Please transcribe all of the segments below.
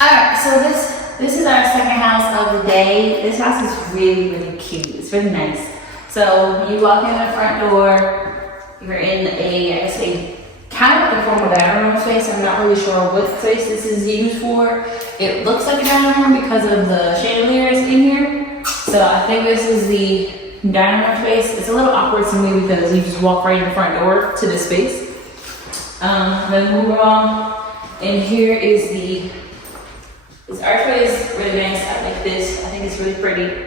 Alright, so this is our second house of the day. This house is really, really cute. It's really nice. So you walk in the front door, you're in a kind of like a formal dining room space. I'm not really sure what space this is used for. It looks like a dining room because of the chandeliers in here. So I think this is the dining room space. It's a little awkward to me because you just walk right in the front door to this space. Then move along, and here is this archway is really nice. I like this. I think it's really pretty.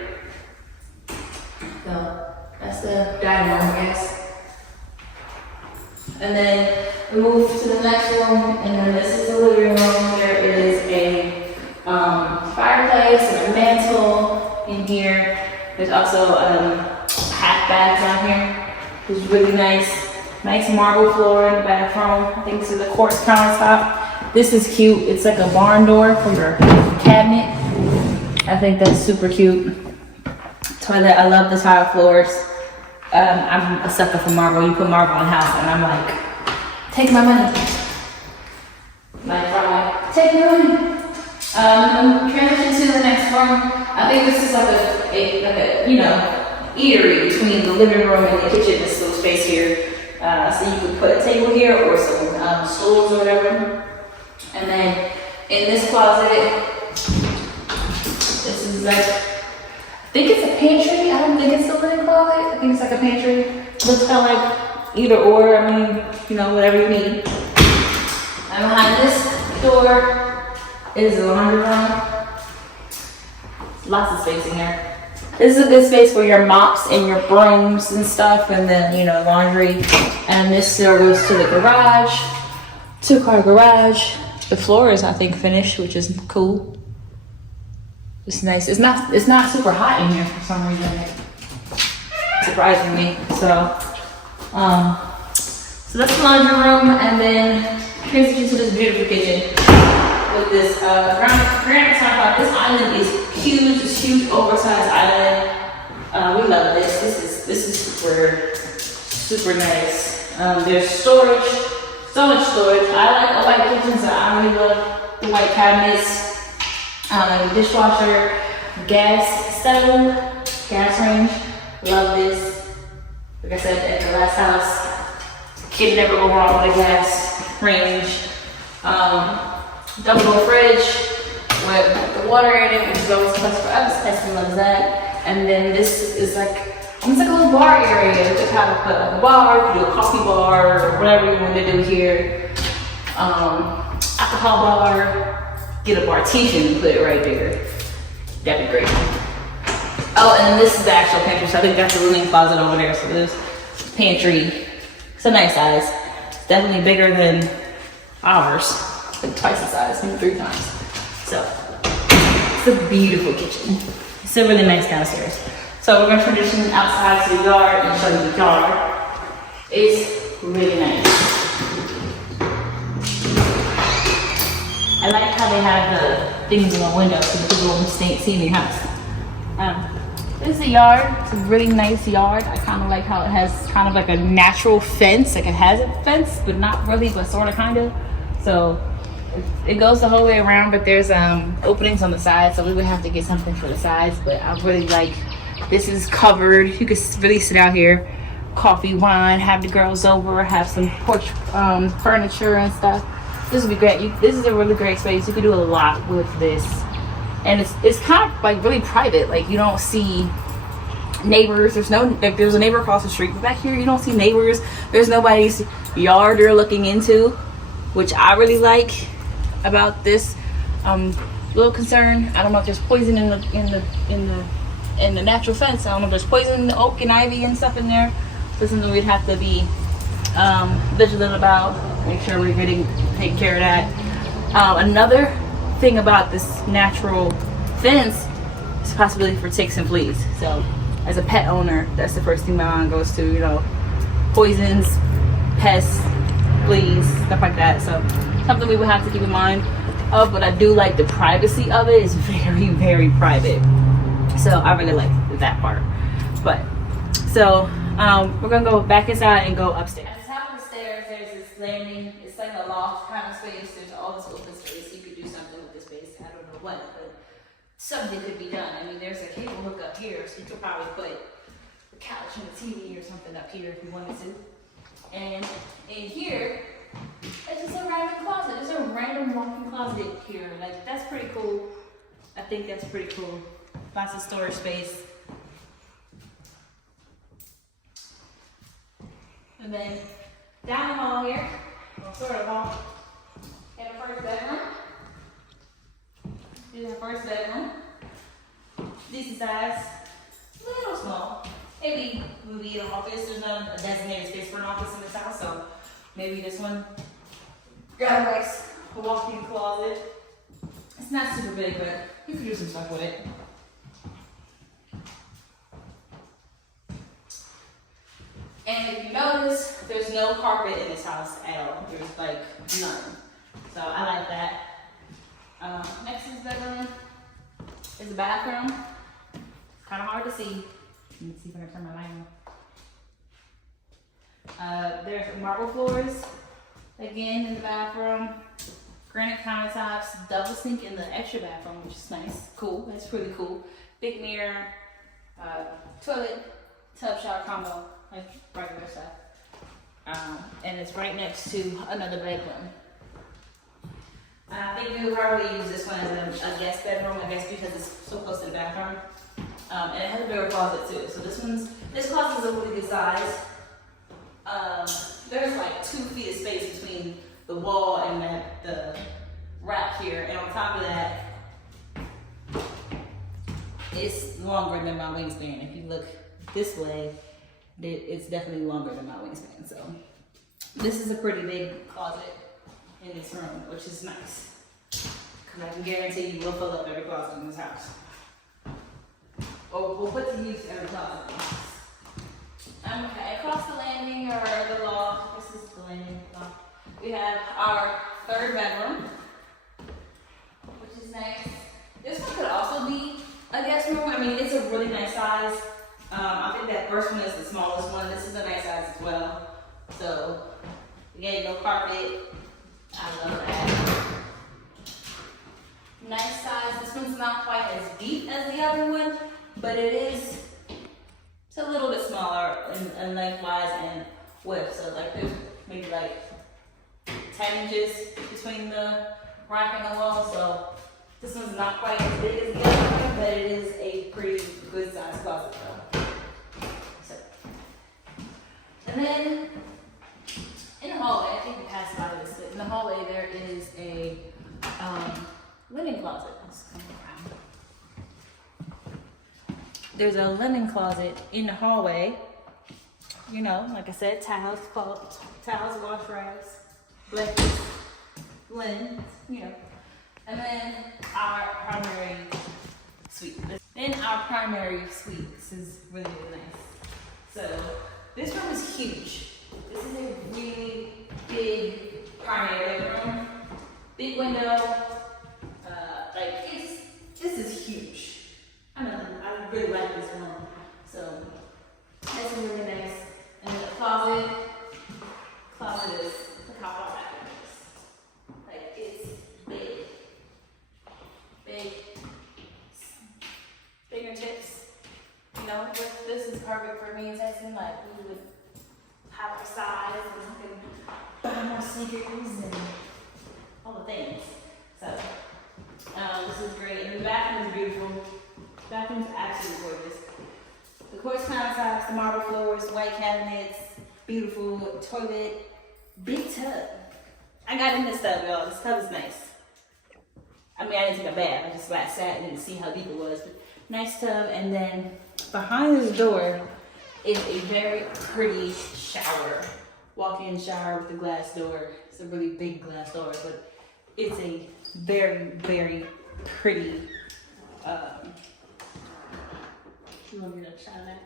So that's the dining room, I guess. And then we move to the next room, and then this is the living room. There is a fireplace and a mantle in here. There's also half bath down here, which is really nice. Nice marble floor in the bathroom. I think this is a quartz countertop. This is cute. It's like a barn door for your cabinet. I think that's super cute. Toilet, I love the tile floors. I'm a sucker for marble. You put marble in the house and I'm like, take my money. Like, take my money. Transition to the next room. I think this is like a eatery between the living room and the kitchen. This little space here. So you could put a table here or some stools or whatever. And then in this closet, this is like, I think it's a pantry. I don't think it's a linen closet. I think it's like a pantry. Looks kind of like either or. I mean, whatever you need. And behind this door is a laundry room. Lots of space in here. This is a good space for your mops and your brooms and stuff, and then, laundry. And this door goes to the garage, 2-car garage. The floor is, I think, finished, which is cool. It's nice. It's not super hot in here for some reason, surprisingly. So that's the laundry room, and then transition to this beautiful kitchen with this granite countertop. This island is huge. It's huge, oversized island. We love this. This is super nice. There's storage, so much storage. I like a white kitchen, so I really love the white cabinets. Dishwasher, gas stove, gas range. Love this. Like I said at the last house, can never go wrong with a gas range. Double door fridge with the water in it, which is always a plus for us. Husband loves that. And then this is it's like a little bar area. You could have a bar, you could do a coffee bar, or whatever you want to do here. Alcohol bar. Get a partition and put it right there. That'd be great. Oh, and this is the actual pantry. So I think that's the linen closet over there. So this pantry. It's a nice size. It's definitely bigger than ours. Like twice the size, maybe 3 times. So it's a beautiful kitchen. It's a really nice downstairs. So we're gonna transition outside to the yard and show you the yard. It's really nice. I like how they have the things in the window so people won't see in your house. This is the yard. It's a really nice yard. I kind of like how it has kind of like a natural fence. Like it has a fence, but not really, but sort of, kind of. So it goes the whole way around, but there's openings on the sides, so we would have to get something for the sides. But I really like, this is covered. You could really sit out here, coffee, wine, have the girls over, have some porch furniture and stuff. This would be great. This is a really great space. You could do a lot with this. And it's kind of like really private. Like you don't see neighbors. There's a neighbor across the street. But back here you don't see neighbors. There's nobody's yard you're looking into, which I really like about this. Little concern. I don't know if there's poison in the natural fence. I don't know if there's poison in the oak and ivy and stuff in there. So something we'd have to be vigilant about. Make sure we're taking care of that. Another thing about this natural fence is possibility for ticks and fleas. So as a pet owner, that's the first thing my mind goes to, poisons, pests, fleas, stuff like that. So something we would have to keep in mind of, but I do like the privacy of it. It's very, very private. So I really like that part. But so we're gonna go back inside and go upstairs. At the top of the stairs, there's this landing. It's like a loft kind of space. There's all this open space. You could do something with this space. I what, but something could be done. I mean, there's a cable hook up here, so you could probably put a couch and a TV or something up here if you wanted to. And in here, it's just a random closet. It's a random walk-in closet here. Like, that's pretty cool. I think that's pretty cool. Lots of storage space. And then down the hall here, well, sort of hall, in the first bedroom. This is the first bedroom. Decent size, a little small. Maybe we'll be an office. There's not a designated space for an office in this house, so maybe this one got a nice walk-in closet. It's not super big, but you can do some stuff with it. And if you notice, there's no carpet in this house at all. There's like none. So I like that. Next is the bedroom. Is the bathroom. It's kind of hard to see. Let me see if I can turn my light on. There's marble floors. Again, in the bathroom. Granite countertops. Double sink in the extra bathroom, which is nice. Cool. That's really cool. Big mirror. Toilet, tub, shower combo. Like regular stuff. And it's right next to another bedroom. I think we would probably use this one as a guest bedroom, I guess because it's so close to the bathroom. And it has a bigger closet too. So this closet is a really good size. There's like 2 feet of space between the wall and the rack here. And on top of that, it's longer than my wingspan. If you look this way, it's definitely longer than my wingspan. So this is a pretty big closet in this room, which is nice. Because I can guarantee you we'll fill up every closet in this house. Or we'll put to use every closet in this house. Okay, across the landing or the loft, this is the landing loft. We have our 3rd bedroom, which is nice. This one could also be a guest room. I mean, it's a really nice size. I think that first one is the smallest one. This is a nice size as well. So, again, no carpet. I love that. Nice size. This one's not quite as deep as the other one, but it's a little bit smaller in lengthwise and width. So, like, there's maybe like 10 inches between the rack and the wall. So, this one's not quite as big as the other one, but it is a pretty good size closet though. So, and then in the hallway, I think we passed by this, but in the hallway there is a linen closet. Let's come around. There's a linen closet in the hallway. You know, like I said, towels, wash rags, blankets, linen, you know. And then our primary suite. This is really, really nice. So this room is huge. This is a really big primary room. Big window. This is huge. I really like this room. So that's really nice. And then the closet is, look how far back it is. Like, it's big. Big fingertips, you know, this is perfect for me and Jazmyn. Like, we would have our size and we can buy more sneakers and all the things. So, this is great. And the bathroom is beautiful. The bathroom is absolutely gorgeous. The quartz countertops, the marble floors, white cabinets, beautiful toilet, big tub. I got in this tub, y'all. This tub is nice. I mean, I didn't take a bath. I just sat and didn't see how deep it was. But nice tub. And then behind this door is a very pretty shower. Walk-in shower with the glass door. It's a really big glass door, but it's a very, very pretty. You want me to shine that?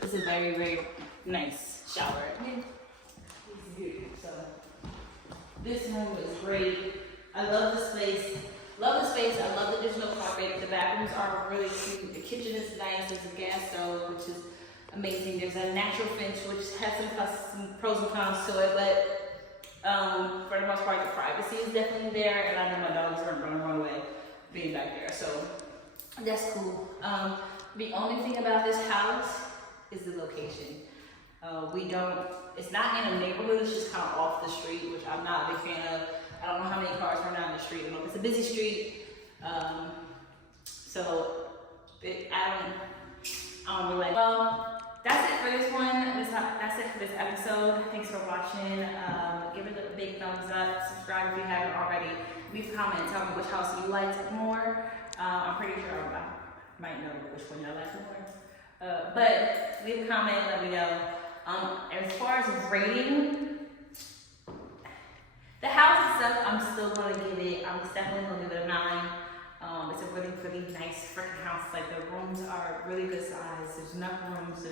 It's a very, very nice shower. So this room is great. I love the space. Love the space. I love that there's no carpet. The bathrooms are really cute. The kitchen is nice. There's a gas stove, which is amazing. There's a natural fence, which has some pros and cons to it, but for the most part, the privacy is definitely there, and I know my dogs aren't going to run away being back there, so that's cool. The only thing about this house is the location. It's not in a neighborhood, it's just kind of off the street, which I'm not a big fan of. I don't know how many cars run down the street. I don't know if it's a busy street. So I don't really like. Well, that's it for this one. That's it for this episode. Thanks for watching. Give it a big thumbs up. Subscribe if you haven't already. Leave a comment. Tell me which house you liked more. I'm pretty sure I might know which one I liked more. But leave a comment. Let me know. As far as rating, the house itself, I'm still going to give it. I'm definitely going to give it a 9. It's a really, really nice freaking house. Like, the rooms are really good size. There's enough rooms.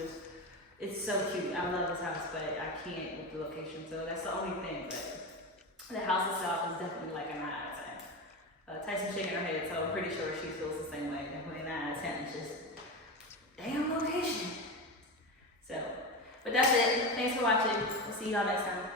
It's so cute. I love this house, but I can't with the location. So that's the only thing. But the house itself is definitely like a 9 out of 10. Tyson's shaking her head, so I'm pretty sure she feels the same way. Definitely 9 out of 10. It's just damn location. So, but that's it. Thanks for watching. We'll see y'all next time.